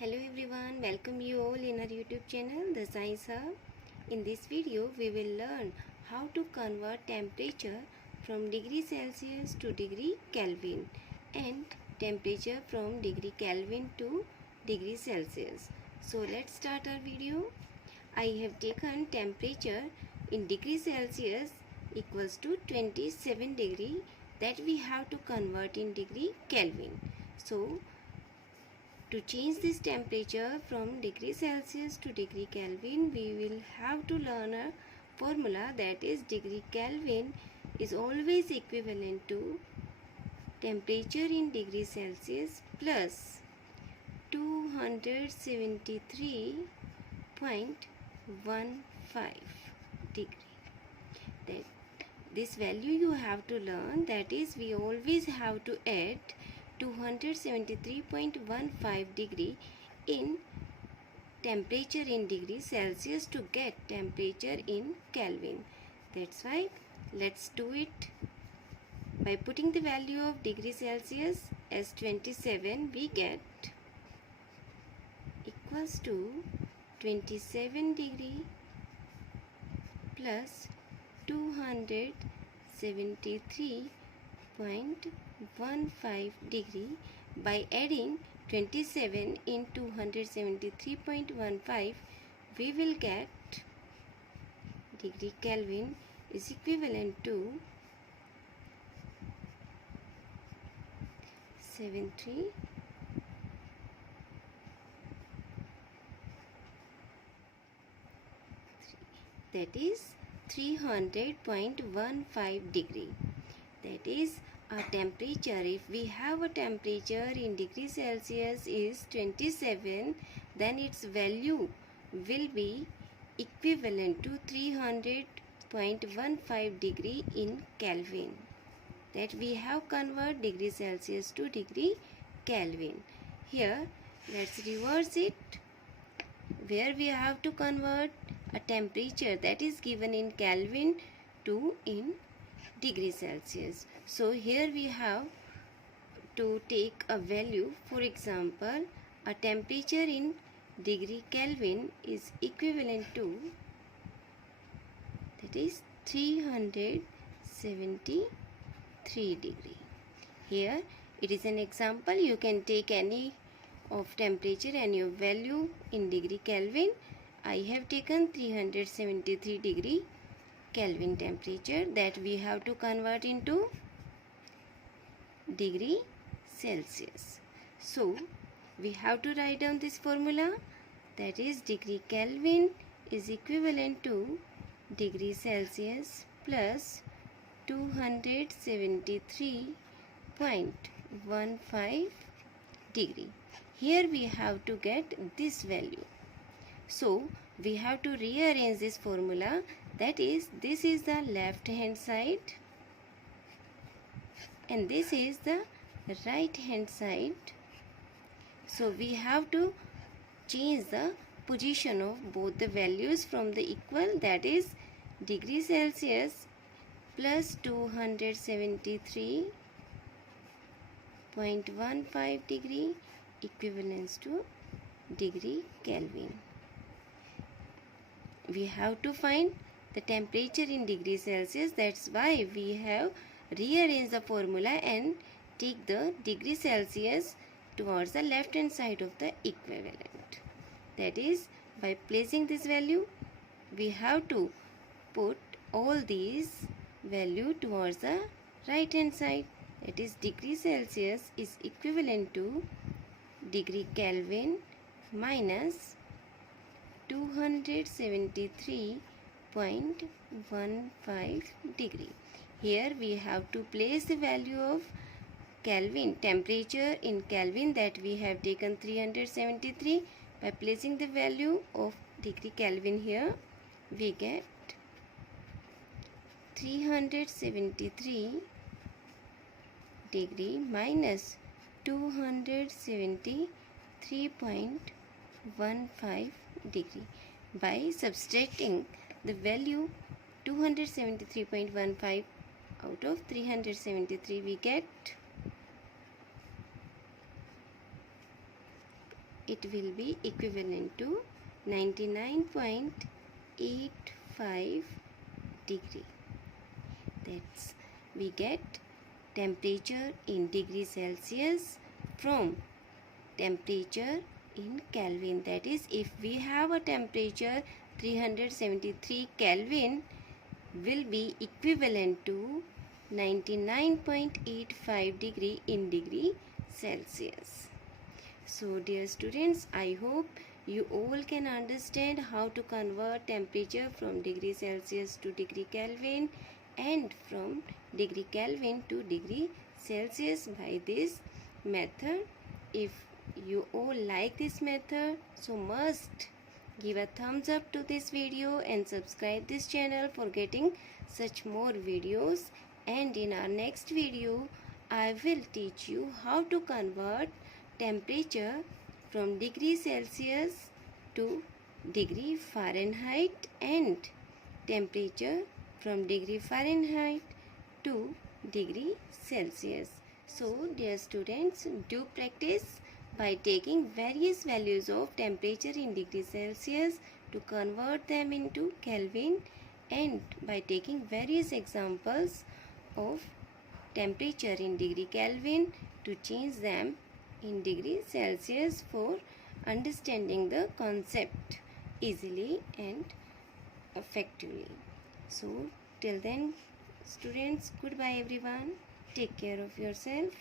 Hello everyone, welcome you all in our YouTube channel The Science Hub. In this video we will learn how to convert temperature from degree Celsius to degree Kelvin and temperature from degree Kelvin to degree Celsius. So let's start our video. I have taken temperature in degree Celsius equals to 27 degree that we have to convert in degree Kelvin. So to change this temperature from degree Celsius to degree Kelvin, we will have to learn a formula, that is degree Kelvin is always equivalent to temperature in degree Celsius plus 273.15 degree. That this value you have to learn, that is we always have to add 273.15 degree in temperature in degree Celsius to get temperature in Kelvin. That's why let's do it. By putting the value of degree Celsius as 27, we get equals to 27 degree plus 273.15 degree. By adding 27 in 273.15, we will get degree Kelvin is equivalent to 73 that is 300.15 degree. That is a temperature. If we have a temperature in degree Celsius is 27, then its value will be equivalent to 300.15 degree in Kelvin. That we have convert degree Celsius to degree Kelvin. Here let's reverse it, where we have to convert a temperature that is given in Kelvin to in degree Celsius. So here we have to take a value. For example, a temperature in degree Kelvin is equivalent to, that is 373 degree. Here it is an example. You can take any of temperature and your value in degree Kelvin. I have taken 373 degree Kelvin temperature that we have to convert into degree Celsius. So we have to write down this formula, that is degree Kelvin is equivalent to degree Celsius plus 273.15 degree. Here we have to get this value. So we have to rearrange this formula, that is this is the left hand side and this is the right hand side. So we have to change the position of both the values from the equal, that is degree Celsius plus 273.15 degree equivalence to degree Kelvin. We have to find the temperature in degree Celsius. That's why we have rearranged the formula and take the degree Celsius towards the left hand side of the equivalent. That is, by placing this value, we have to put all these value towards the right hand side. That is, degree Celsius is equivalent to degree Kelvin minus 273.15 degree. Here we have to place the value of Kelvin, temperature in Kelvin, that we have taken 373. By placing the value of degree Kelvin here, we get 373 degree minus 273.15 degree. By subtracting the value 273.15 out of 373, we get it will be equivalent to 99.85 degree. That's we get temperature in degree Celsius from temperature in Kelvin. That is, if we have a temperature 373 Kelvin, will be equivalent to 99.85 degree in degree Celsius. So dear students, I hope you all can understand how to convert temperature from degree Celsius to degree Kelvin and from degree Kelvin to degree Celsius by this method. If you all like this method, so must give a thumbs up to this video and subscribe this channel for getting such more videos. And in our next video, I will teach you how to convert temperature from degree Celsius to degree Fahrenheit and temperature from degree Fahrenheit to degree Celsius. So dear students, do practice by taking various values of temperature in degree Celsius to convert them into Kelvin, and by taking various examples of temperature in degree Kelvin to change them in degree Celsius for understanding the concept easily and effectively. So till then students, goodbye everyone. Take care of yourself.